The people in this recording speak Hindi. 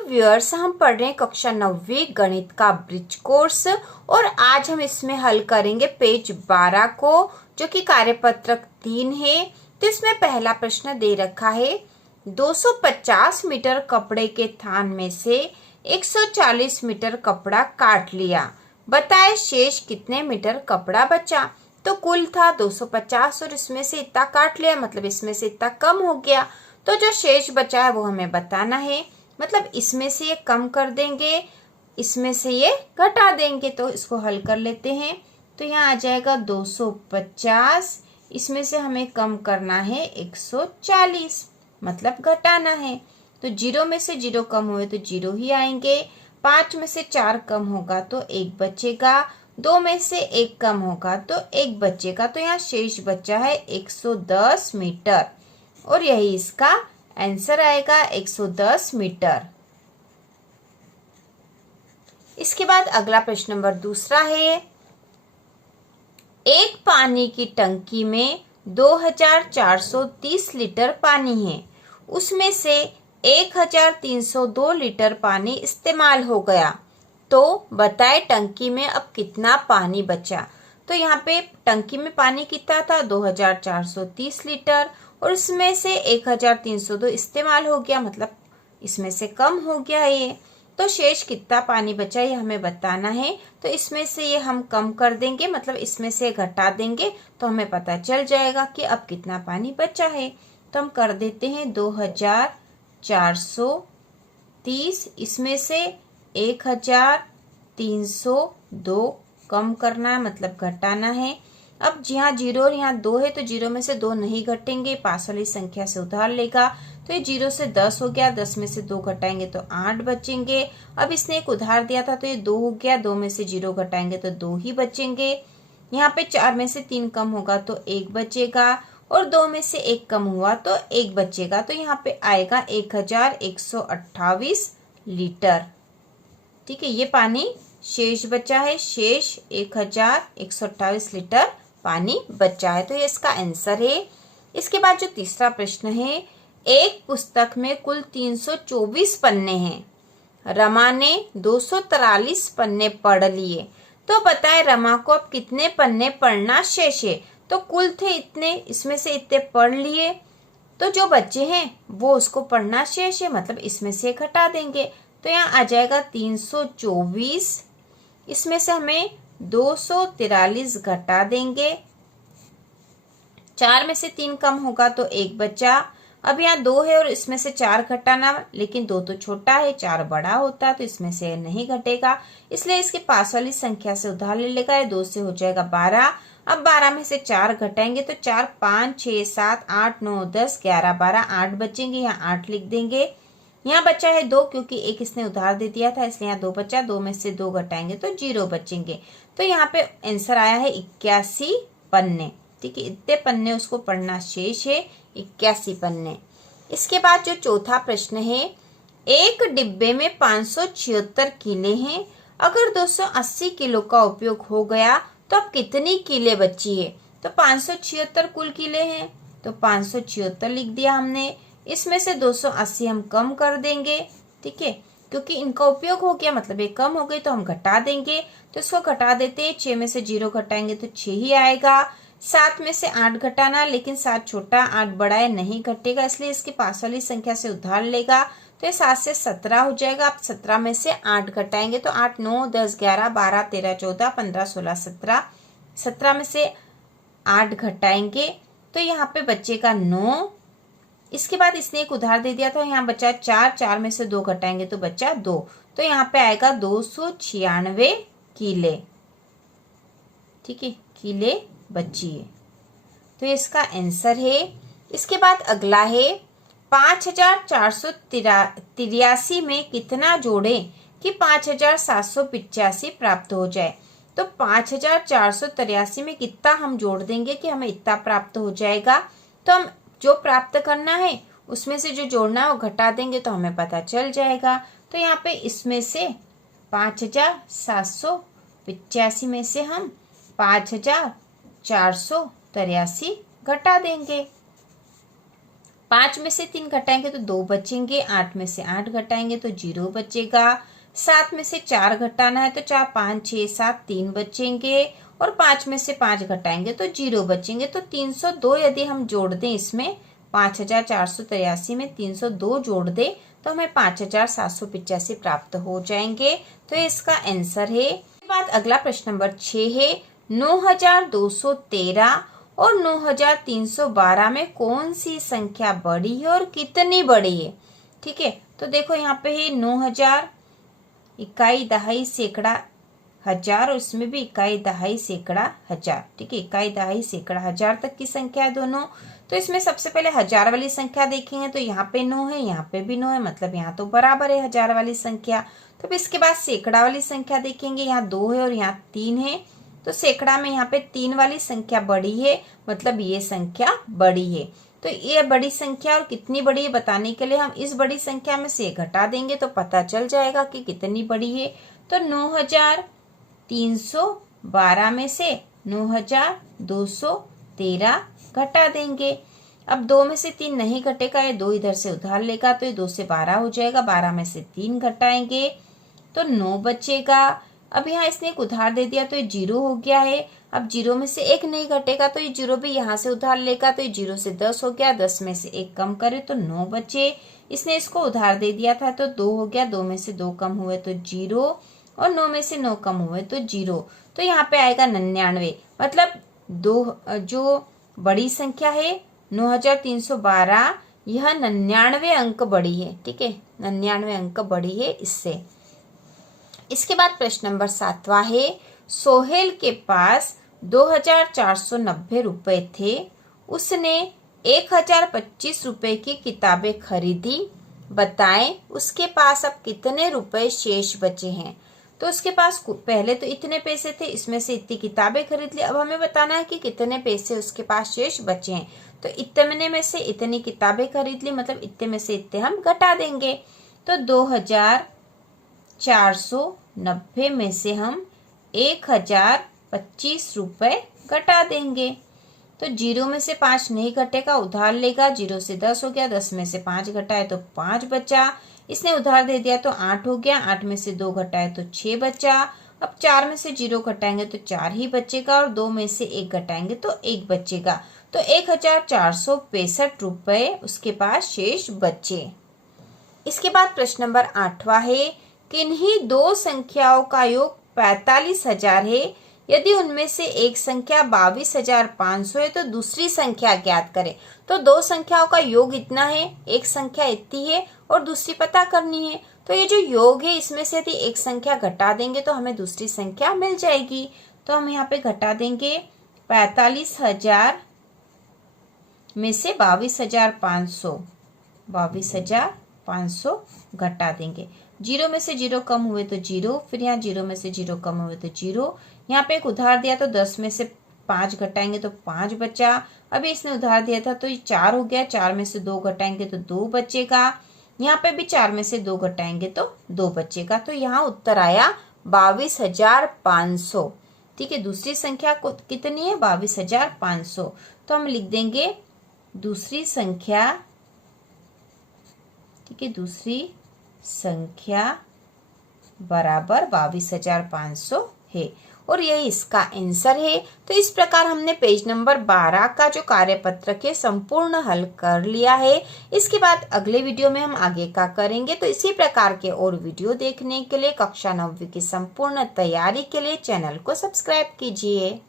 व्यूअर्स, हम पढ़ रहे हैं कक्षा 9वीं गणित का ब्रिज कोर्स और आज हम इसमें हल करेंगे पेज 12 को, जो कि कार्यपत्रक 3 है। तो इसमें पहला प्रश्न दे रखा है 250 मीटर कपड़े के थान में से 140 मीटर कपड़ा काट लिया, बताए शेष कितने मीटर कपड़ा बचा। तो कुल था 250 और इसमें से इतना काट लिया, मतलब इसमें से इतना कम हो गया। तो जो शेष बचा है वो हमें बताना है, मतलब इसमें से ये कम कर देंगे, इसमें से ये घटा देंगे। तो इसको हल कर लेते हैं। तो यहाँ आ जाएगा 250, इसमें से हमें कम करना है 140, मतलब घटाना है। तो 0 में से 0 कम हुए तो 0 ही आएंगे। 5 में से 4 कम होगा तो 1 बचेगा। 2 में से 1 कम होगा तो 1 बचेगा। तो यहाँ शेष बचा है 110 मीटर और यही इसका आंसर आएगा, 110 मीटर। इसके बाद अगला प्रश्न नंबर दूसरा है, एक पानी की टंकी में 2430 लीटर पानी है, उसमें से 1302 लीटर पानी इस्तेमाल हो गया, तो बताए टंकी में अब कितना पानी बचा। तो यहाँ पे टंकी में पानी कितना था, 2430 लीटर और इसमें से 1302 इस्तेमाल हो गया, मतलब इसमें से कम हो गया ये। तो शेष कितना पानी बचा ये हमें बताना है। तो इसमें से ये हम कम कर देंगे, मतलब इसमें से घटा देंगे, तो हमें पता चल जाएगा कि अब कितना पानी बचा है। तो हम कर देते हैं 2430, इसमें से 1302 कम करना है, मतलब घटाना है। अब यहाँ 0 और यहाँ 2 है तो 0 में से 2 नहीं घटेंगे, पास वाली संख्या से उधार लेगा। तो ये 0 से 10 हो गया, 10 में से 2 घटाएंगे तो 8 बचेंगे। अब इसने एक उधार दिया था तो ये 2 हो गया, 2 में से 0 घटाएंगे तो 2 ही बचेंगे। यहाँ पे 4 में से 3 कम होगा तो 1 बचेगा और 2 में से 1 कम हुआ तो 1 बचेगा। तो यहाँ पे आएगा 1128 लीटर। ठीक है, ये पानी शेष बचा है, शेष 1128 लीटर पानी बचा है। तो ये इसका आंसर है। इसके बाद जो तीसरा प्रश्न है, एक पुस्तक में कुल 324 पन्ने हैं, रमा ने 243 पन्ने पढ़ लिए, तो बताए रमा को अब कितने पन्ने पढ़ना शेष है। तो कुल थे इतने, इसमें से इतने पढ़ लिए, तो जो बच्चे हैं वो उसको पढ़ना शेष है, मतलब इसमें से घटा देंगे। तो यहाँ आ जाएगा 324, इसमें से हमें 243 घटा देंगे। 4 में से 3 कम होगा तो 1 बचा। अब यहाँ 2 है और इसमें से 4 घटाना, लेकिन 2 तो छोटा है, 4 बड़ा होता, तो इसमें से नहीं घटेगा, इसलिए इसके पास वाली संख्या से उधार ले लेगा। 2 से हो जाएगा 12। अब 12 में से 4 घटाएंगे तो 4, 5, 6, 7, 8, 9, 10, 11, 12, 8 बचेंगे। यहाँ 8 लिख देंगे। यहाँ बचा है 2, क्योंकि 1 इसने उधार दे दिया था, इसलिए यहाँ 2 बचा। 2 में से 2 घटाएंगे तो 0 बचेंगे। तो यहाँ पे आंसर आया है 81 पन्ने। ठीक है, इतने पन्ने उसको पढ़ना शेष है, 81 पन्ने। इसके बाद जो चौथा प्रश्न है, एक डिब्बे में 576 कीले हैं, अगर 280 किलो का उपयोग हो गया तो अब कितनी कीले बची है। तो 576 कुल कीले हैं, तो 576 लिख दिया हमने। इसमें से 280 हम कम कर देंगे, ठीक है, क्योंकि इनका उपयोग हो गया, मतलब ये कम हो गई, तो हम घटा देंगे। तो इसको घटा देते हैं, 6 में से 0 घटाएंगे तो 6 ही आएगा। 7 में से 8 घटाना, लेकिन 7 छोटा 8 बड़ा है, नहीं घटेगा, इसलिए इसके पास वाली संख्या से उधार लेगा। तो ये 7 से 17 हो जाएगा। आप 17 में से 8 घटाएंगे तो 8, 9, 10, 11, 12, 13, 14, 15, 16, 17। 17 में से 8 घटाएंगे तो यहाँ पे बचेगा 9। इसके बाद इसने एक उधार दे दिया था, यहाँ बचा 4, 4 में से 2 घटाएंगे तो बचा 2। तो यहाँ पे आएगा 296 कीले। ठीक है, कीले बची है, तो इसका आंसर है। इसके बाद अगला है, 5483 में कितना जोड़े कि 5785 प्राप्त हो जाए। तो 5483 में कितना हम जोड़ देंगे कि हमें इतना प्राप्त हो जाएगा। तो हम जो प्राप्त करना है उसमें से जो जोड़ना है वो घटा देंगे तो हमें पता चल जाएगा। तो यहाँ पे इसमें से 5785 में से हम 5483 घटा देंगे। 5 में से 3 घटाएंगे तो 2 बचेंगे, 8 में से 8 घटाएंगे तो 0 बचेगा, 7 में से 4 घटाना है तो 4 5 6 7 3 बचेंगे, और 5 में से 5 घटाएंगे तो 0 बचेंगे। तो 302 यदि हम जोड़ दें इसमें 5483 में 302 जोड़ दें तो हमें 5785 प्राप्त हो जाएंगे। तो इसका आंसर है। बाद अगला प्रश्न नंबर 6 है 9213 और 9312 में कौन सी संख्या बड़ी है और कितनी बड़ी है। ठीक है, तो देखो यहाँ पे है 9000, इकाई दहाई सैकड़ा हजार, और इसमें भी इकाई दहाई सैकड़ा हजार। ठीक है, इकाई दहाई सैकड़ा हजार तक की संख्या है दोनों। तो इसमें सबसे पहले हजार वाली संख्या देखेंगे तो यहाँ पे 9 है, यहाँ पे भी 9 है, मतलब यहाँ तो बराबर है हजार वाली संख्या। तो इसके बाद सैकड़ा वाली संख्या देखेंगे, यहाँ 2 है और यहाँ 3 है, तो सैकड़ा में यहाँ पे 3 वाली संख्या बड़ी है, मतलब ये संख्या बड़ी है। तो ये बड़ी संख्या और कितनी बड़ी है बताने के लिए हम इस बड़ी संख्या में से घटा देंगे तो पता चल जाएगा कि कितनी बड़ी है। तो 9312 में से 9213 घटा देंगे। अब 2 में से 3 नहीं घटेगा, ये 2 इधर से उधार लेगा तो ये 2 से 12 हो जाएगा, 12 में से 3 घटाएंगे तो 9 बचेगा। अब यहाँ इसने एक उधार दे दिया तो ये 0 हो गया है। अब 0 में से 1 नहीं घटेगा तो ये 0 भी यहाँ से उधार लेगा तो ये 0 से 10 हो गया, 10 में से 1 कम करे तो 9 बचे। इसने इसको उधार दे दिया था तो 2 हो गया, 2 में से 2 कम हुए तो 0, और 9 में से 9 कम हुए तो 0। तो यहाँ पे आएगा 99, मतलब जो बड़ी संख्या है 9312, यह 99 अंक बड़ी है। ठीक है, 99 अंक बड़ी है इससे। इसके बाद प्रश्न नंबर 7वां है सोहेल के पास 2490 रुपए थे, उसने 1025 रुपए की किताबें खरीदी, बताएं उसके पास अब कितने रुपए शेष बचे हैं। तो उसके पास पहले तो इतने पैसे थे, इसमें से इतनी किताबें खरीद ली। अब हमें बताना है कि कितने पैसे उसके पास शेष बचे हैं। तो इतने में से इतनी किताबें खरीद ली, मतलब इतने में से इतने हम घटा देंगे। तो 2490 में से हम 1025 रुपए घटा देंगे। तो 0 में से 5 नहीं घटेगा, उधार लेगा, 0 से 10 हो गया, 10 में से 5 घटाए तो 5 बचा। इसने उधार दे दिया तो 8 हो गया, 8 में से 2 घटाए तो 6 बचा। अब 4 में से 0 घटाएंगे तो 4 ही बचेगा, और 2 में से 1 घटाएंगे तो 1 बचेगा। तो 1465 रुपए उसके पास शेष बचे। इसके बाद प्रश्न नंबर 8वां है किन्हीं दो संख्याओं का योग 45,000 है, यदि उनमें से एक संख्या 22,500 है तो दूसरी संख्या ज्ञात करें। तो दो संख्याओं का योग इतना है, एक संख्या इतनी है और दूसरी पता करनी है। तो ये जो योग है इसमें से यदि एक संख्या घटा देंगे तो हमें दूसरी संख्या मिल जाएगी। तो हम यहाँ पे घटा देंगे 45,000 में से 22,500 घटा देंगे। 0 में से 0 कम हुए तो 0, फिर यहाँ 0 में से 0 कम हुए तो 0। यहाँ पे एक उधार दिया तो 10 में से 5 घटाएंगे तो 5 बचा। अभी इसने उधार दिया था तो ये 4 हो गया, 4 में से 2 घटाएंगे तो 2 बचेगा। यहाँ पे भी 4 में से 2 घटाएंगे तो 2 बचेगा। तो यहाँ उत्तर आया 22,500। ठीक है, दूसरी संख्या कितनी है 22,500। तो हम लिख देंगे दूसरी संख्या, ठीक है, दूसरी संख्या बराबर 22,500 है, और यही इसका आंसर है। तो इस प्रकार हमने पेज नंबर 12 का जो कार्यपत्रक है संपूर्ण हल कर लिया है। इसके बाद अगले वीडियो में हम आगे का करेंगे। तो इसी प्रकार के और वीडियो देखने के लिए कक्षा 9वीं की संपूर्ण तैयारी के लिए चैनल को सब्सक्राइब कीजिए।